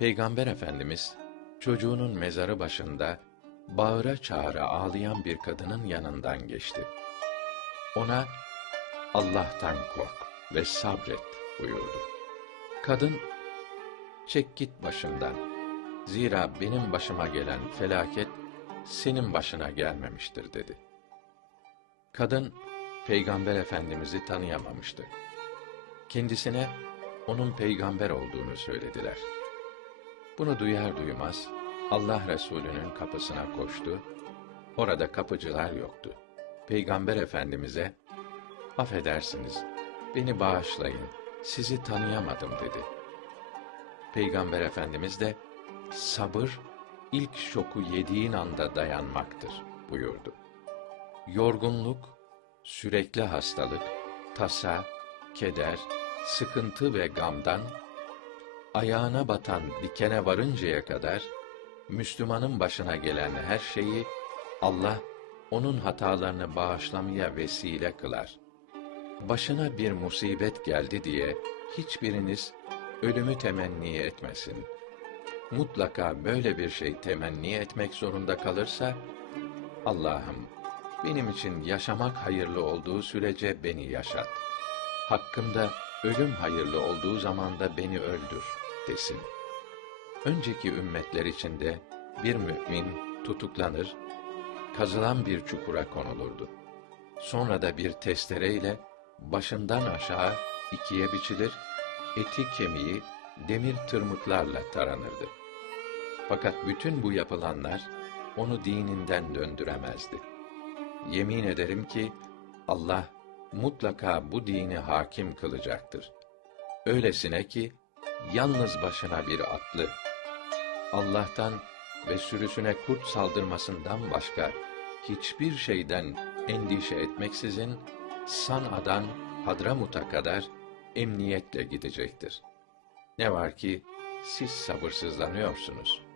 Peygamber Efendimiz çocuğunun mezarı başında bağıra çağıra ağlayan bir kadının yanından geçti. Ona Allah'tan kork ve sabret buyurdu. Kadın çek git başımdan. Zira benim başıma gelen felaket senin başına gelmemiştir dedi. Kadın Peygamber Efendimizi tanıyamamıştı. Kendisine onun peygamber olduğunu söylediler. Bunu duyar duymaz Allah Resulü'nün kapısına koştu. Orada kapıcılar yoktu. Peygamber Efendimize affedersiniz, beni bağışlayın, sizi tanıyamadım dedi. Peygamber Efendimiz de sabır ilk şoku yediğin anda dayanmaktır buyurdu. Yorgunluk, sürekli hastalık, tasa, keder, sıkıntı ve gamdan ayağına batan dikene varıncaya kadar Müslümanın başına gelen her şeyi Allah onun hatalarını bağışlamaya vesile kılar. Başına bir musibet geldi diye hiçbiriniz ölümü temenni etmesin. Mutlaka böyle bir şey temenni etmek zorunda kalırsa Allah'ım benim için yaşamak hayırlı olduğu sürece beni yaşat. Hakkımda ölüm hayırlı olduğu zaman da beni öldür desin. Önceki ümmetler içinde bir mümin tutuklanır, kazılan bir çukura konulurdu. Sonra da bir testereyle başından aşağı ikiye biçilir, eti kemiği demir tırmıklarla taranırdı. Fakat bütün bu yapılanlar onu dininden döndüremezdi. Yemin ederim ki Allah mutlaka bu dini hakim kılacaktır. Öylesine ki yalnız başına bir atlı Allah'tan ve sürüsüne kurt saldırmasından başka hiçbir şeyden endişe etmeksizin San'a'dan Hadramut'a kadar emniyetle gidecektir. Ne var ki siz sabırsızlanıyorsunuz.